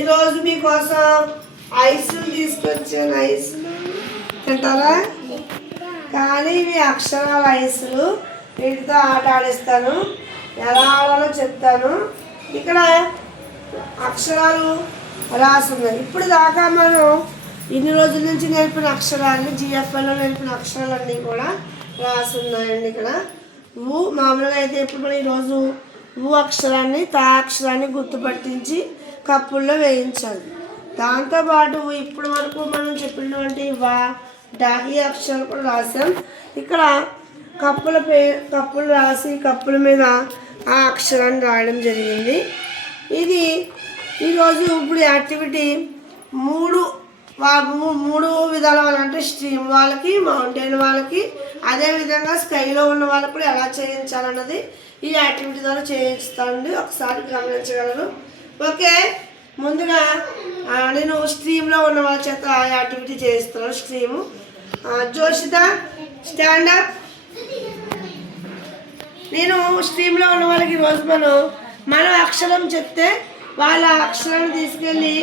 ఈరోజు మీకోసం ఐస్లు తీసుకొచ్చాను. ఐస్లు తింటారా? కానీ ఇవి అక్షరాల ఐస్లు. వీటితో ఆట ఆడిస్తాను. ఎలా ఆడాలో చెప్తాను. ఇక్కడ అక్షరాలు రాసున్నాయి. ఇప్పుడు దాకా మనం ఇన్ని రోజుల నుంచి నేర్పిన అక్షరాన్ని జిఎఫ్ఎల్లో నేర్పిన అక్షరాలన్నీ కూడా రాసున్నాయండి. ఇక్కడ ఊ మామూలుగా అయితే ఇప్పుడు మనం ఈరోజు ఊ అక్షరాన్ని తా అక్షరాన్ని గుర్తుపట్టించి కప్పుల్లో వేయించాలి. దాంతోపాటు ఇప్పటి వరకు మనం చెప్పినటువంటి వా డా ఈ అక్షరాలు కూడా రాసాం. ఇక్కడ కప్పులు రాసి కప్పుల మీద ఆ అక్షరాన్ని రాయడం జరిగింది. ఇది ఈరోజు ఇప్పుడు యాక్టివిటీ మూడు విధాల వాళ్ళంటే స్ట్రీమ్ వాళ్ళకి, మౌంటైన్ వాళ్ళకి, అదేవిధంగా స్కైలో ఉన్న వాళ్ళకి కూడా ఎలా చేయించాలన్నది ఈ యాక్టివిటీ ద్వారా చేయిస్తానండి. ఒకసారి గమనించగలరు. ఓకే, ముందుగా నేను స్ట్రీమ్లో ఉన్న వాళ్ళ చేత ఆ యాక్టివిటీ చేయిస్తున్నాను. Stream Joshitha stand up. నేను స్ట్రీమ్లో ఉన్న వాళ్ళకి ఈరోజు మనం అక్షరం చెప్తే వాళ్ళ అక్షరాన్ని తీసుకెళ్ళి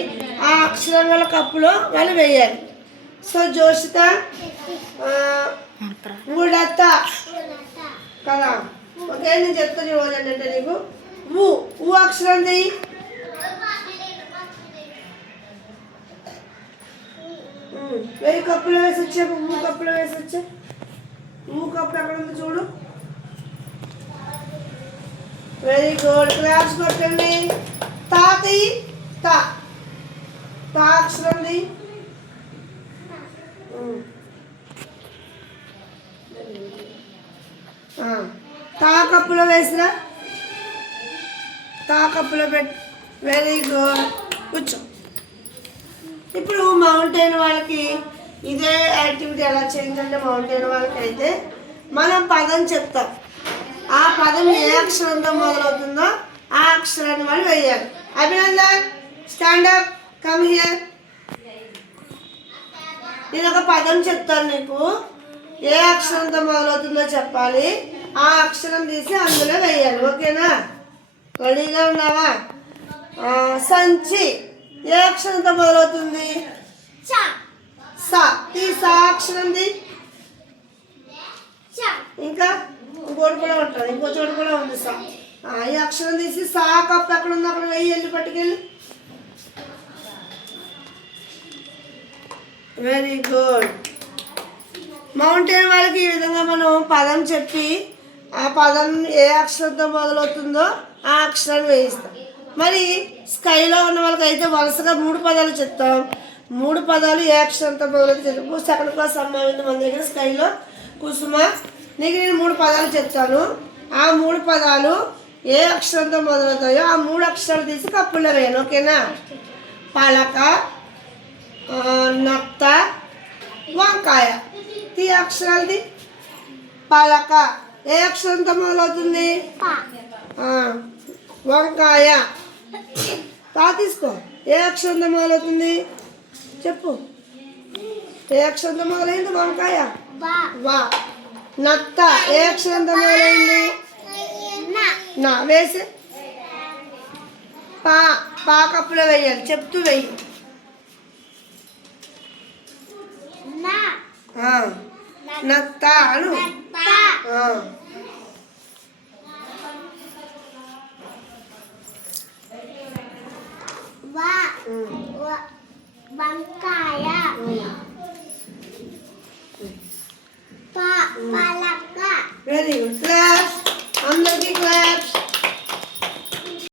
ఆ అక్షరం వాళ్ళ కప్పులో వాళ్ళు వేయాలి. సో జోషిత ఉడత కదా. ఓకే, నేను చెప్తాను ఈరోజు ఏంటంటే నీకు ఊ అక్షరం ది వెయ్యి కప్పులో వేసి వచ్చా. ఊ కప్పులో వేసి వచ్చా. ఊ కప్పులు ఎక్కడ ఉంది చూడు. వెరీ గుడ్, క్లాప్స్ కొట్టండి. తాతి తా అక్షరం ది తా కప్పులో వేసిరా. తా కప్పులో పెట్టి. వెరీ గుడ్, కూర్చో. ఇప్పుడు మౌంటైన్ వాళ్ళకి ఇదే యాక్టివిటీ ఎలా చేయించంటే, మౌంటైన్ వాళ్ళకి అయితే మనం పదం చెప్తాం. ఆ పదం ఏ అక్షరంతో మొదలవుతుందో ఆ అక్షరాన్ని వాళ్ళు వేయాలి. Abhinandan stand up, come here. నేను ఒక పదం చెప్తాను నీకు. ఏ అక్షరంతో మొదలవుతుందో చెప్పాలి. ఆ అక్షరం తీసి అందులో వేయాలి. ఓకేనా? రెడీగా ఉన్నావా? సంచి ఏ అక్షరంతో మొదలవుతుంది? సా. సా అక్షరం ది. ఇంకా ఇంకోటి కూడా ఉంటుంది, ఇంకో చోటు కూడా ఉంది సా. ఈ అక్షరం తీసి సా కప్పు ఎక్కడ ఉంది అక్కడ వెయ్యి వెళ్ళి పట్టుకెళ్ళి. Very good. మౌంటైన్ వాళ్ళకి ఈ విధంగా మనం పదం చెప్పి ఆ పదం ఏ అక్షరంతో మొదలవుతుందో ఆ అక్షరాన్ని వేయిస్తాం. మరి స్కైలో ఉన్న వాళ్ళకి అయితే వరుసగా 3 పదాలు చెప్తాం. 3 పదాలు ఏ అక్షరంతో మొదలవుతుంది తెలుపు. సెకండ్ క్లాస్ అమ్మాయి ఉంది మన దగ్గర స్కైలో, కుసుమ. నీకు నేను 3 పదాలు చెప్తాను. ఆ 3 పదాలు ఏ అక్షరంతో మొదలవుతాయో ఆ 3 అక్షరాలు తీసి కప్పుల్లో వేయాలి. ఓకేనా? పలక, నత్త, వంకాయ. తీ అక్షరాలది. పలక ఏ అక్షరంతో మొదలవుతుంది? వంకాయ. తా తీసుకో. ఏ అక్షరంతో మొదలవుతుంది చెప్పు. ఏ అక్షరంతో మొదలైంది వంకాయ? వా. నత్త ఏ అక్షరంతో మొదలైంది? నా. వేసి పా కప్పులో వేయాలి. చెప్తూ వెయ్యి. నత్త అను. వంకాయ. పలక.